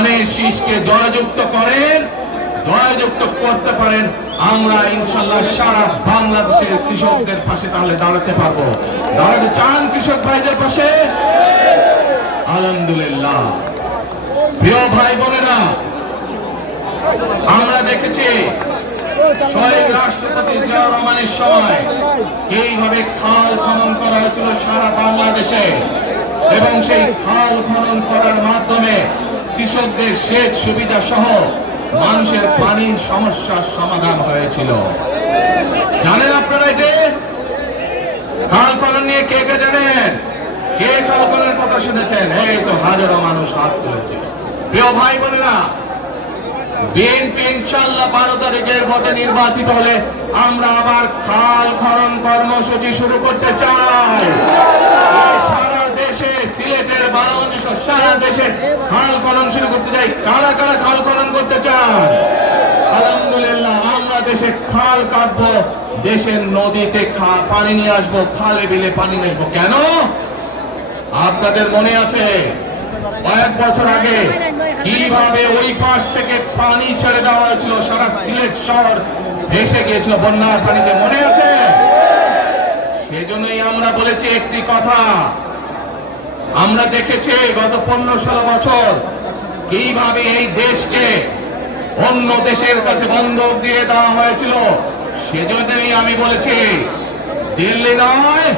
ধানের শীষকে জয়যুক্ত করেন, জয়যুক্ত করতে পারেন, আমরা ইনশাআল্লাহ সারা বাংলাদেশের কৃষকদের পাশে তাহলে দাঁড়াতে পারবো। দাঁড়াতে চান কৃষক ভাইদের পাশে? আলহামদুলিল্লাহ। প্রিয় ভাই বোনেরা, আমরা দেখেছি শহীদ রাষ্ট্রপতি জিয়াউর রহমানের সময় এইভাবে খাল খনন করা হয়েছিল সারা বাংলাদেশে, এবং সেই খাল খনন করার মাধ্যমে কৃষকদের সেচ সুবিধা সহ মানুষের পানির সমস্যার সমাধান হয়েছিল। জানেন আপনারা এতে খাল খনন নিয়ে কে কে জানেন? কে খাল খননের কথা শুনেছেন? এই তো হাজারো মানুষ হাত তুলেছে। প্রিয় ভাই বোনেরা, বিএনপি ইনশাআল্লাহ 12 তারিখের ভোটে নির্বাচিত হলে আমরা আবার খাল খনন কর্মসূচি শুরু করতে চাই। সারা দেশে, সিলেটের 12 সারা দেশে খাল খনন শুরু করতে চাই। কারা কারা খাল খনন করতে চান? আলহামদুলিল্লাহ। আমরা দেশে খাল কাটবো, দেশের নদীতে পানি নিয়ে আসবো, খালে বিলে পানি নিয়ে আসবো। কেন? আপনাদের মনে আছে কয়েক বছর আগে কিভাবে ওই পাশ থেকে পানি ছেড়ে দেওয়া হয়েছিল, সারা সিলেট শহর ভেসে গিয়েছিল বন্যার পানিতে, মনে আছে? সেজন্যই আমরা বলেছি একটি কথা, আমরা দেখেছি গত 15-16 বছর কিভাবে এই দেশকে অন্য দেশের কাছে বন্ধক দিয়ে দেওয়া হয়েছিল। সেজন্যই আমি বলেছি দিল্লি নয়,